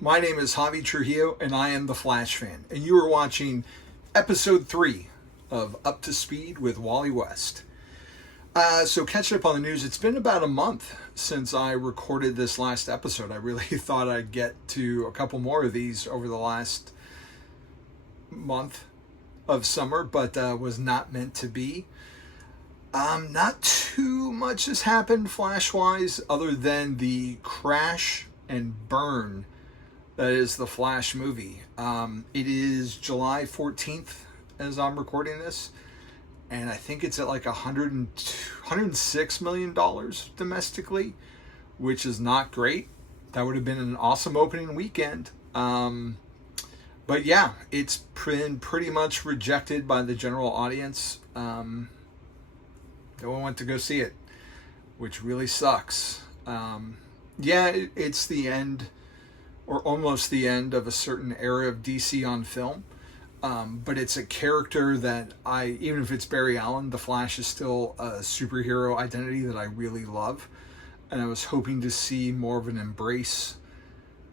My name is Javi Trujillo, and I am the Flash fan. And you are watching episode 3 of Up to Speed with Wally West. So catching up on the news, it's been about a month since I recorded this last episode. I really thought I'd get to a couple more of these over the last month of summer, but was not meant to be. Not too much has happened Flash-wise other than the crash and burn that is the Flash movie. It is July 14th as I'm recording this, and I think it's at like $106 million domestically, which is not great. That would have been an awesome opening weekend. But yeah, it's been pretty much rejected by the general audience. No one went to go see it, which really sucks. It's the end, or almost the end, of a certain era of DC on film. But it's a character that even if it's Barry Allen, the Flash is still a superhero identity that I really love. And I was hoping to see more of an embrace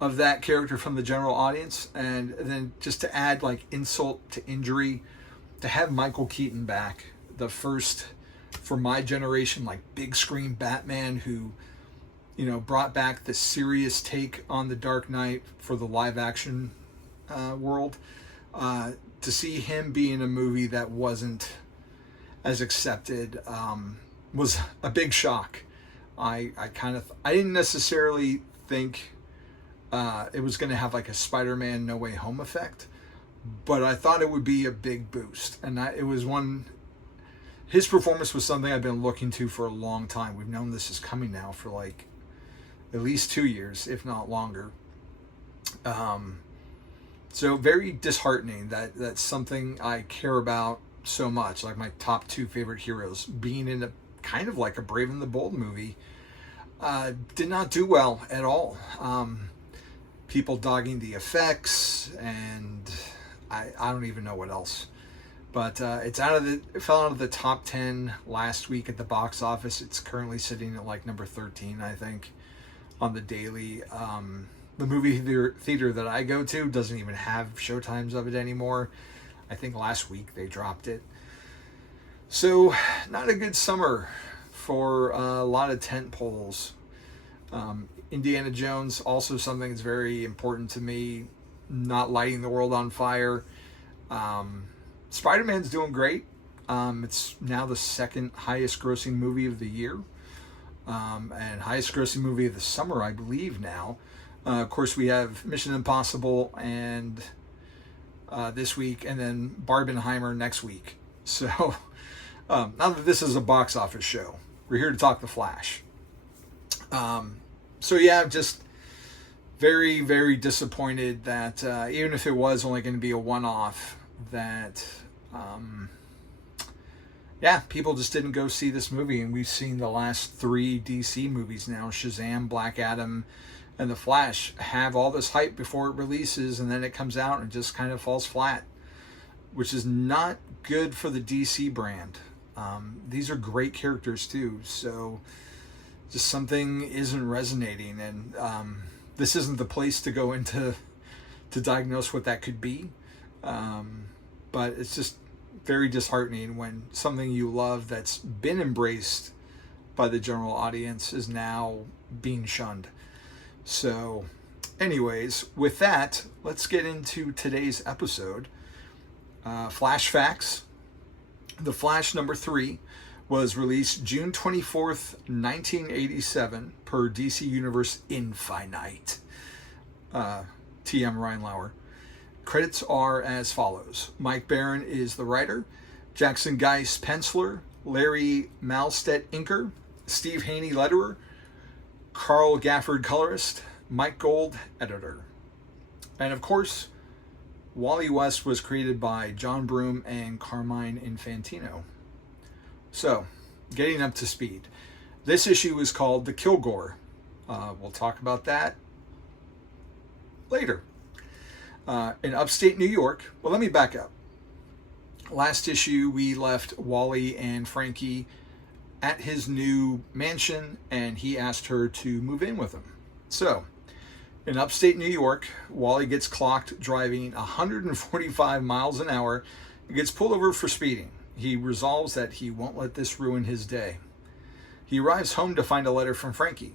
of that character from the general audience. And then just to add like insult to injury, to have Michael Keaton back, the first, for my generation, like big screen Batman who, brought back the serious take on the Dark Knight for the live action world. To see him be in a movie that wasn't as accepted was a big shock. I didn't necessarily think it was going to have like a Spider-Man No Way Home effect, but I thought it would be a big boost. And his performance was something I've been looking to for a long time. We've known this is coming now for like at least 2 years, if not longer. So very disheartening that that's something I care about so much, like my top 2 favorite heroes, being in a kind of like a Brave and the Bold movie, did not do well at all. People dogging the effects, and I don't even know what else. But it fell out of the top 10 last week at the box office. It's currently sitting at like number 13, I think, on the daily. The movie theater that I go to doesn't even have showtimes of it anymore. I think last week they dropped it. So not a good summer for a lot of tent poles. Indiana Jones, also something that's very important to me, not lighting the world on fire. Spider-Man's doing great. It's now the second highest grossing movie of the year, and highest grossing movie of the summer, I believe now. Of course, we have Mission Impossible and this week, and then Barbenheimer next week. So now that this is a box office show, we're here to talk The Flash. Just very, very disappointed that even if it was only going to be a one-off, that people just didn't go see this movie. And we've seen the last 3 DC movies now, Shazam, Black Adam, and The Flash, have all this hype before it releases, and then it comes out and just kind of falls flat, which is not good for the DC brand. These are great characters too, so just something isn't resonating, and this isn't the place to go into to diagnose what that could be. But it's just very disheartening when something you love that's been embraced by the general audience is now being shunned. So, anyways, with that, let's get into today's episode. Flash Facts. The Flash number 3 was released June 24th, 1987, per DC Universe Infinite. T.M. Reinlauer. Credits are as follows. Mike Barron is the writer, Jackson Geis penciler, Larry Malstedt inker, Steve Haney letterer, Carl Gafford colorist, Mike Gold editor. And of course, Wally West was created by John Broome and Carmine Infantino. So, getting up to speed. This issue is called The Kilgore. We'll talk about that later. In upstate New York, well, let me back up. Last issue, we left Wally and Frankie at his new mansion, and he asked her to move in with him. So, In upstate New York, Wally gets clocked driving 145 miles an hour and gets pulled over for speeding. He resolves that he won't let this ruin his day. He arrives home to find a letter from Frankie.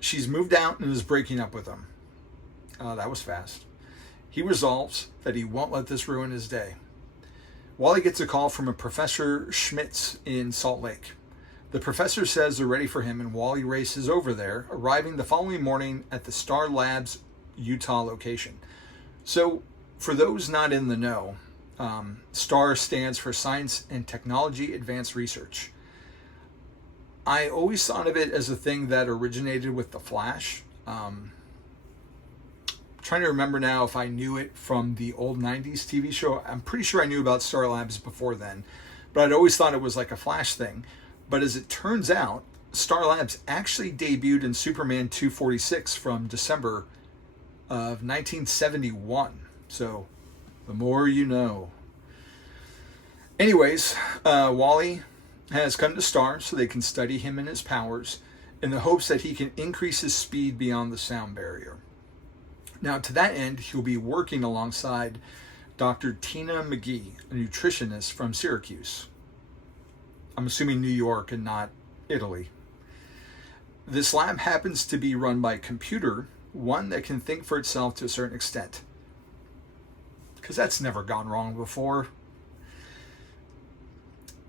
She's moved out and is breaking up with him. That was fast. He resolves that he won't let this ruin his day. Wally gets a call from a Professor Schmitz in Salt Lake. The professor says they're ready for him, and Wally races over there, arriving the following morning at the Star Labs Utah location. So, for those not in the know, STAR stands for Science and Technology Advanced Research. I always thought of it as a thing that originated with The Flash. Trying to remember now if I knew it from the old 90s TV show. I'm pretty sure I knew about Star Labs before then, but I'd always thought it was like a Flash thing. But as it turns out, Star Labs actually debuted in Superman 246 from December of 1971. So, the more you know. Anyways, Wally has come to Star so they can study him and his powers in the hopes that he can increase his speed beyond the sound barrier. Now, to that end, he'll be working alongside Dr. Tina McGee, a nutritionist from Syracuse. I'm assuming New York and not Italy. This lab happens to be run by a computer, one that can think for itself to a certain extent. Because that's never gone wrong before.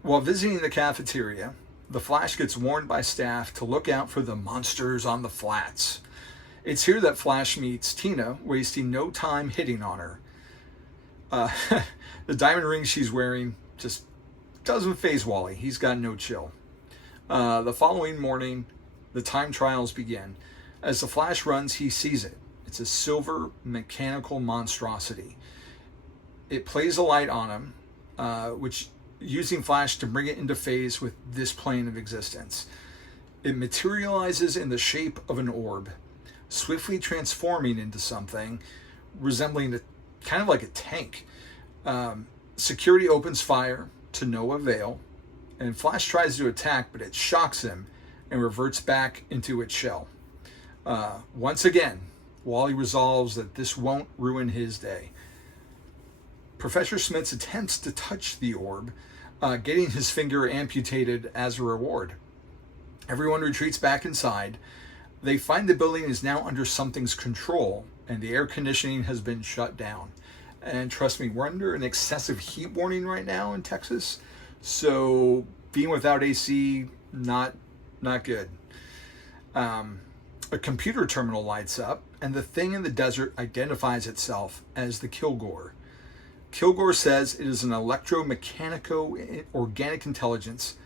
While visiting the cafeteria, the Flash gets warned by staff to look out for the monsters on the flats. It's here that Flash meets Tina, wasting no time hitting on her. The diamond ring she's wearing just doesn't faze Wally. He's got no chill. The following morning, the time trials begin. As the Flash runs, he sees it. It's a silver mechanical monstrosity. It plays a light on him, which using Flash to bring it into phase with this plane of existence. It materializes in the shape of an orb, swiftly transforming into something resembling kind of like a tank. Security opens fire to no avail, and Flash tries to attack, but it shocks him and reverts back into its shell. Once again, Wally resolves that this won't ruin his day. Professor Smith attempts to touch the orb, getting his finger amputated as a reward. Everyone retreats back inside. They find the building is now under something's control, and the air conditioning has been shut down. And trust me, we're under an excessive heat warning right now in Texas. So being without AC, not good. A computer terminal lights up, and the thing in the desert identifies itself as the Kilgore. Kilgore says it is an electromechanico-organic intelligence.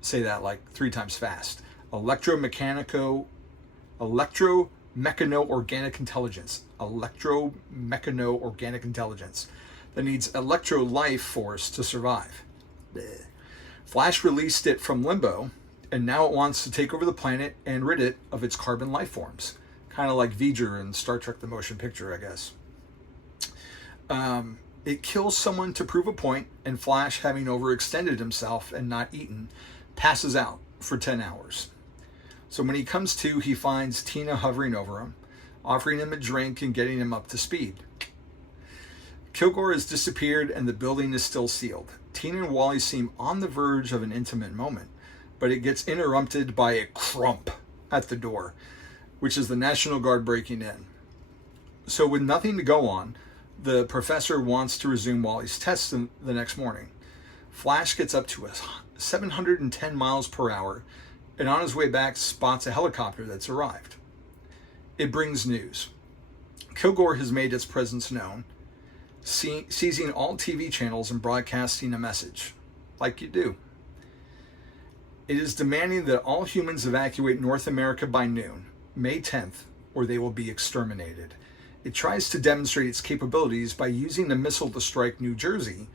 Say that like 3 times fast. Electromechano-organic intelligence. Electromechano-organic intelligence that needs electro life force to survive. Blech. Flash released it from limbo, and now it wants to take over the planet and rid it of its carbon life forms. Kind of like V'ger in Star Trek The Motion Picture, I guess. It kills someone to prove a point, and Flash, having overextended himself and not eaten, passes out for 10 hours. So when he comes to, he finds Tina hovering over him, offering him a drink and getting him up to speed. Kilgore has disappeared and the building is still sealed. Tina and Wally seem on the verge of an intimate moment, but it gets interrupted by a crump at the door, which is the National Guard breaking in. So with nothing to go on, the professor wants to resume Wally's tests the next morning. Flash gets up to 710 miles per hour, and on his way back spots a helicopter that's arrived. It brings news. Kilgore has made its presence known, seizing all TV channels and broadcasting a message, like you do. It is demanding that all humans evacuate North America by noon, May 10th, or they will be exterminated. It tries to demonstrate its capabilities by using a missile to strike New Jersey,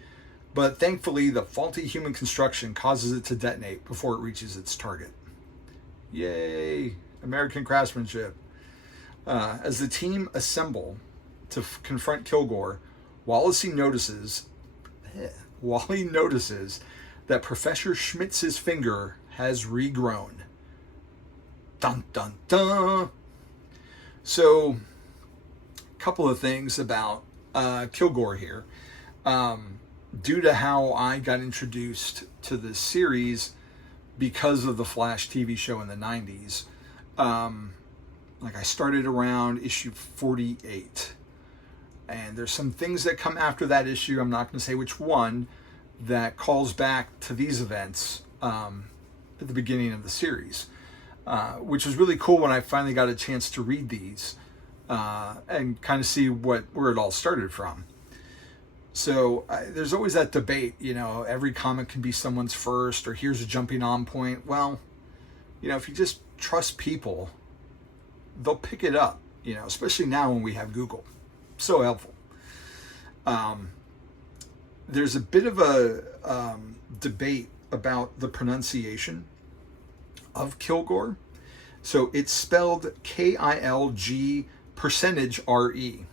but thankfully the faulty human construction causes it to detonate before it reaches its target. Yay! American craftsmanship. As the team assemble to confront Kilgore, Wally notices that Professor Schmitz's finger has regrown. Dun dun dun! So, a couple of things about Kilgore here. Due to how I got introduced to this series because of the Flash TV show in the 90s, like I started around issue 48. And there's some things that come after that issue, I'm not going to say which one, that calls back to these events at the beginning of the series, which was really cool when I finally got a chance to read these and kind of see where it all started from. So there's always that debate, every comic can be someone's first, or here's a jumping on point. Well, if you just trust people, they'll pick it up, especially now when we have Google. So helpful. There's a bit of a debate about the pronunciation of Kilgore. So it's spelled Kilg %RE.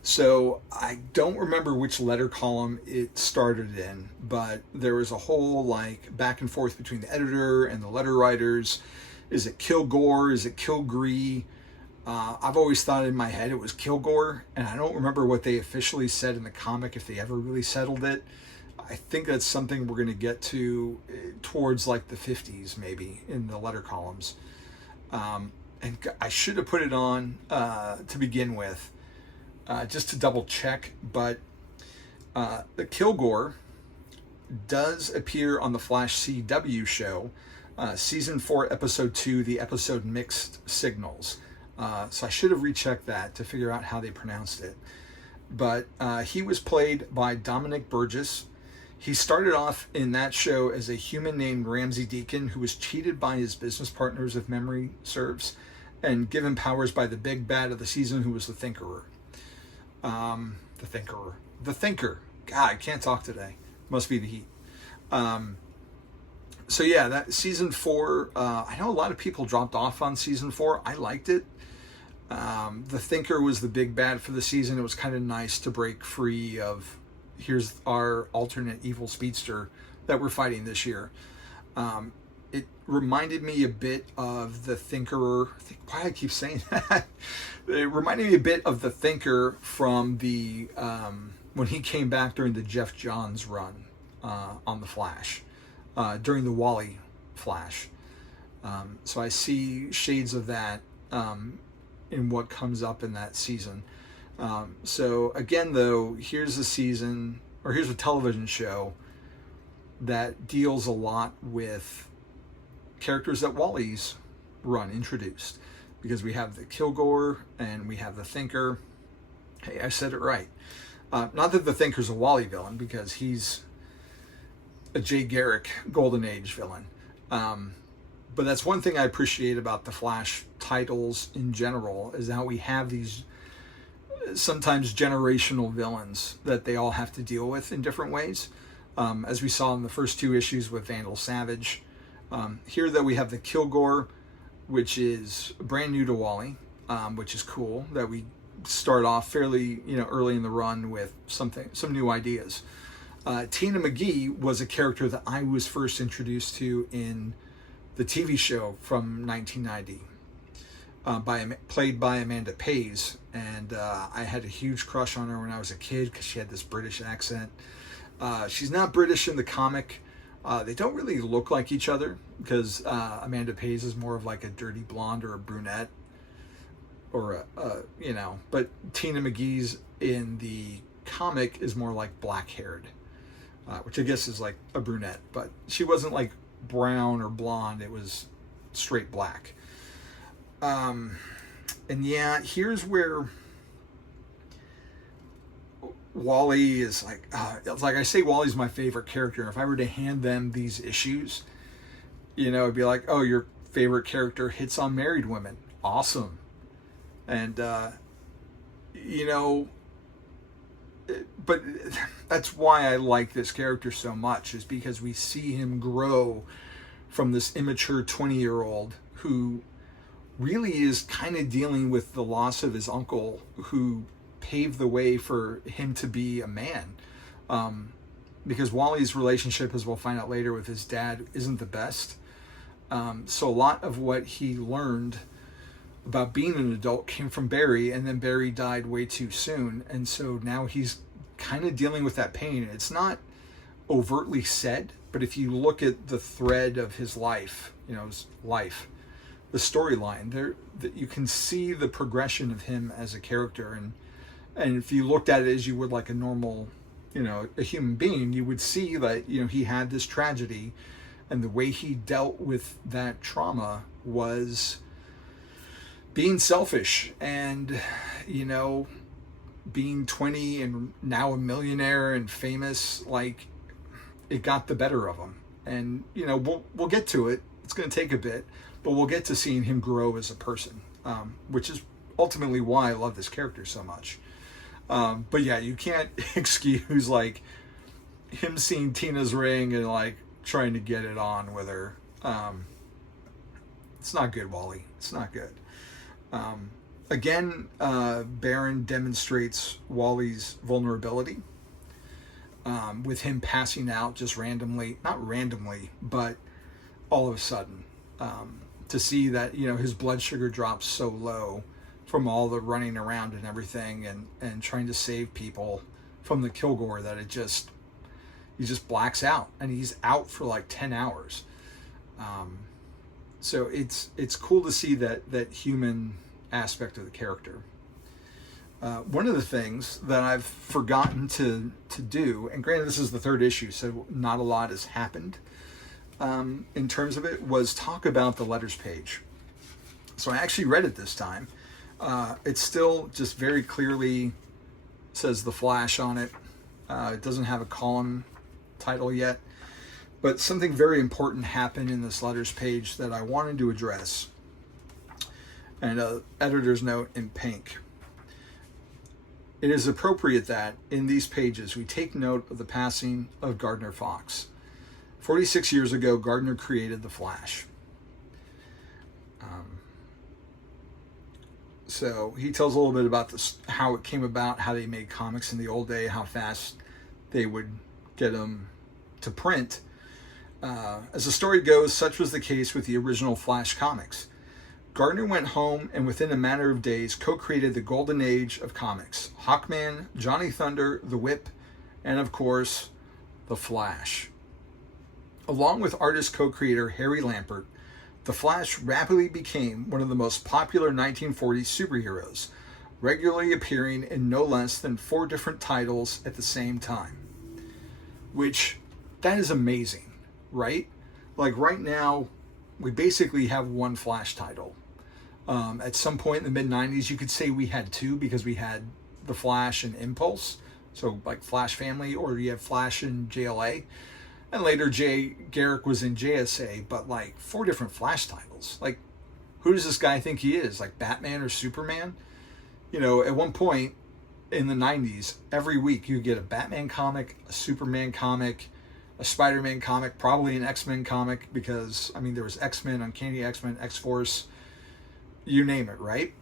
So I don't remember which letter column it started in, but there was a whole back and forth between the editor and the letter writers. Is it Kilgore? Is it Kilgree? I've always thought in my head it was Kilgore, and I don't remember what they officially said in the comic, if they ever really settled it. I think that's something we're going to get to towards the 50s, maybe, in the letter columns. And I should have put it on to begin with, just to double check, but the Kilgore does appear on the Flash CW show, Season 4, Episode 2, the episode Mixed Signals. So I should have rechecked that to figure out how they pronounced it. But he was played by Dominic Burgess. He started off in that show as a human named Ramsey Deacon who was cheated by his business partners, if memory serves, and given powers by the big bad of the season, who was the Thinkerer. The Thinker. God, I can't talk today. Must be the heat. So yeah, that season 4, I know a lot of people dropped off on season 4. I liked it. The Thinker was the big bad for the season. It was kind of nice to break free of, here's our alternate evil speedster that we're fighting this year. It reminded me a bit of the Thinker. Why I keep saying that? It reminded me a bit of the Thinker from the when he came back during the Jeff Johns run on the Flash, during the Wally Flash. So I see shades of that in what comes up in that season. So again, though, here's a television show that deals a lot with characters that Wally's run introduced, because we have the Kilgore and we have the Thinker. Hey, I said it right. Not that the Thinker's a Wally villain, because he's a Jay Garrick Golden Age villain. But that's one thing I appreciate about the Flash titles in general, is how we have these sometimes generational villains that they all have to deal with in different ways. As we saw in the first 2 issues with Vandal Savage. Here, though, we have the Kilgore, which is brand new to Wally, which is cool that we start off fairly early in the run with some new ideas. Tina McGee was a character that I was first introduced to in the TV show from 1990, played by Amanda Pays, and I had a huge crush on her when I was a kid because she had this British accent. She's not British in the comic. They don't really look like each other, because Amanda Pays is more of like a dirty blonde or a brunette, or but Tina McGee's in the comic is more like black-haired, which I guess is like a brunette, but she wasn't like brown or blonde. It was straight black. And yeah, here's where Wally is it's like I say, Wally's my favorite character. If I were to hand them these issues, it'd be like, oh, your favorite character hits on married women. Awesome. And, but that's why I like this character so much, is because we see him grow from this immature 20-year-old who really is kind of dealing with the loss of his uncle, who paved the way for him to be a man. Because Wally's relationship, as we'll find out later, with his dad isn't the best. So a lot of what he learned about being an adult came from Barry, and then Barry died way too soon. And so now he's kind of dealing with that pain. It's not overtly said, but if you look at the thread of his life, his life, the storyline there, that you can see the progression of him as a character. And if you looked at it as you would like a normal, a human being, you would see that, he had this tragedy, and the way he dealt with that trauma was being selfish and, being 20 and now a millionaire and famous. Like, it got the better of him. And, we'll get to it. It's going to take a bit, but we'll get to seeing him grow as a person, which is ultimately why I love this character so much. But yeah, you can't excuse like him seeing Tina's ring and like trying to get it on with her. It's not good, Wally. It's not good. Again, Baron demonstrates Wally's vulnerability, with him passing out just randomly, not randomly, but all of a sudden, to see that, his blood sugar drops so low from all the running around and everything, and trying to save people from the Kilgore, that he just blacks out, and he's out for like 10 hours. So it's cool to see that human aspect of the character. One of the things that I've forgotten to do, and granted this is the third issue, so not a lot has happened in terms of it, was talk about the letters page. So I actually read it this time. It still just very clearly says The Flash on it. It doesn't have a column title yet, but something very important happened in this letters page that I wanted to address. And editor's note in pink. It is appropriate that in these pages we take note of the passing of Gardner Fox. 46 years ago, Gardner created The Flash. So he tells a little bit about how it came about, how they made comics in the old day, how fast they would get them to print. As the story goes, such was the case with the original Flash comics. Gardner went home and within a matter of days co-created the golden age of comics. Hawkman, Johnny Thunder, The Whip, and of course, The Flash. Along with artist co-creator Harry Lampert, The Flash rapidly became one of the most popular 1940s superheroes, regularly appearing in no less than 4 different titles at the same time. Which, that is amazing, right? Like right now, we basically have one Flash title. At some point in the mid-90s, you could say we had 2 because we had The Flash and Impulse, so like Flash Family, or you have Flash and JLA. And later, Jay Garrick was in JSA, but like 4 different Flash titles. Like, who does this guy think he is? Like Batman or Superman? At one point in the 90s, every week you get a Batman comic, a Superman comic, a Spider-Man comic, probably an X-Men comic, because, there was X-Men, Uncanny X-Men, X-Force, you name it, right?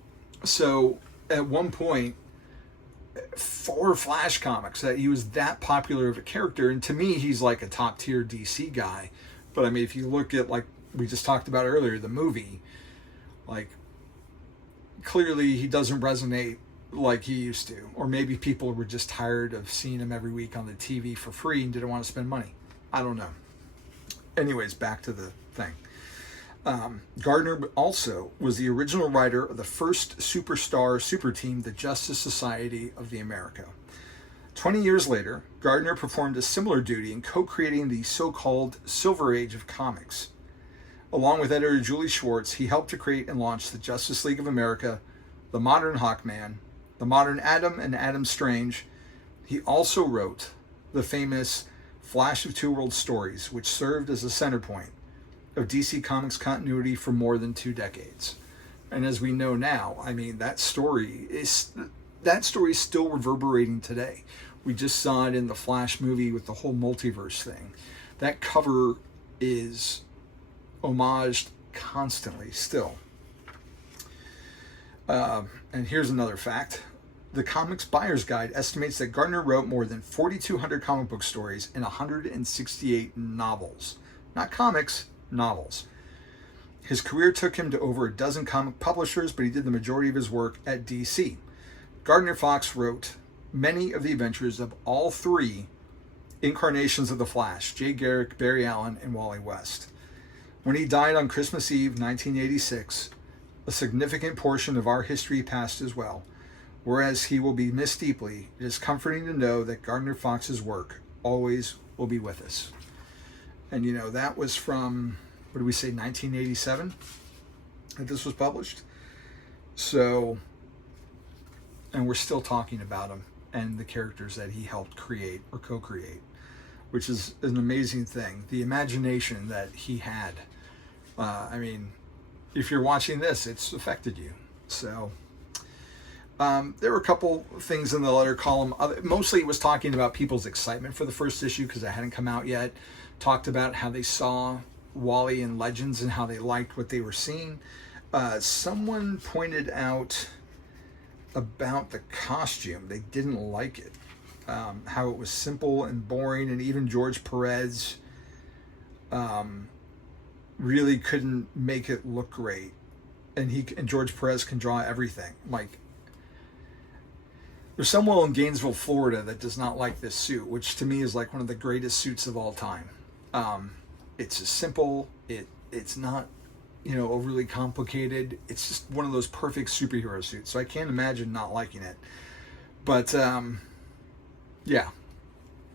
So, at one point, 4 Flash comics, that he was that popular of a character, and to me he's like a top tier DC guy. But if you look at, like we just talked about earlier, the movie, like clearly he doesn't resonate like he used to, or maybe people were just tired of seeing him every week on the TV for free and didn't want to spend money. I don't know. Anyways, back to the thing. Gardner also was the original writer of the first superstar super team, the Justice Society of the America. 20 years later, Gardner performed a similar duty in co-creating the so-called Silver Age of comics. Along with editor Julie Schwartz, he helped to create and launch the Justice League of America, the modern Hawkman, the modern Atom and Adam Strange. He also wrote the famous Flash of Two Worlds stories, which served as a center point of DC Comics continuity for more than 2 decades. And as we know now, that story is still reverberating today. We just saw it in the Flash movie with the whole multiverse thing. That cover is homaged constantly still. And here's another fact. The Comics Buyer's Guide estimates that Gardner wrote more than 4,200 comic book stories and 168 novels. Not comics, novels. His career took him to over a dozen comic publishers, but he did the majority of his work at DC. Gardner Fox wrote many of the adventures of all three incarnations of the Flash, Jay Garrick, Barry Allen, and Wally West. When he died on Christmas Eve, 1986, a significant portion of our history passed as well. Whereas he will be missed deeply, it is comforting to know that Gardner Fox's work always will be with us. And you know, that was from, what did we say, 1987 that this was published? So, and we're still talking about him and the characters that he helped create or co-create, which is an amazing thing. The imagination that he had. I mean, if you're watching this, it's affected you. So, there were a couple things in the letter column. Mostly it was talking about people's excitement for the first issue because it hadn't come out yet. Talked about how they saw Wally in Legends and how they liked what they were seeing. Someone pointed out about the costume. They didn't like it. How it was simple and boring, and even George Perez really couldn't make it look great. And George Perez can draw everything. Like, there's someone in Gainesville, Florida that does not like this suit, which to me is like one of the greatest suits of all time. It's just simple. It's not, overly complicated. It's just one of those perfect superhero suits. So I can't imagine not liking it. But, yeah,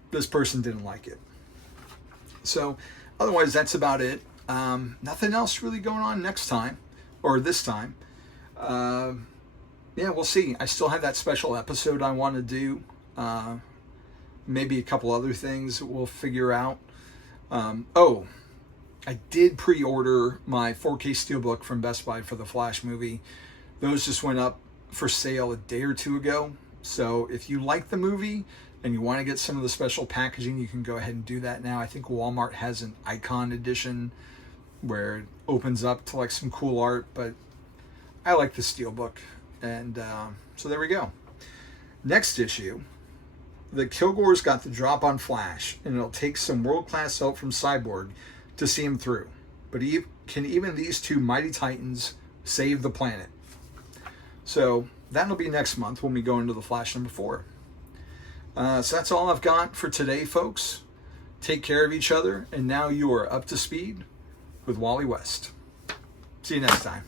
this person didn't like it. So otherwise, that's about it. Nothing else really going on next time, or this time. Yeah, we'll see. I still have that special episode I want to do. Maybe a couple other things we'll figure out. I did pre-order my 4K Steelbook from Best Buy for the Flash movie. Those just went up for sale a day or two ago. So if you like the movie and you want to get some of the special packaging, you can go ahead and do that now. I think Walmart has an Icon edition where it opens up to like some cool art, but I like the Steelbook. And so there we go. Next issue, the Kilgores got the drop on Flash, and it'll take some world-class help from Cyborg to see him through. But can even these two mighty titans save the planet? So that'll be next month when we go into the Flash number 4. So that's all I've got for today, folks. Take care of each other, and now you are up to speed with Wally West. See you next time.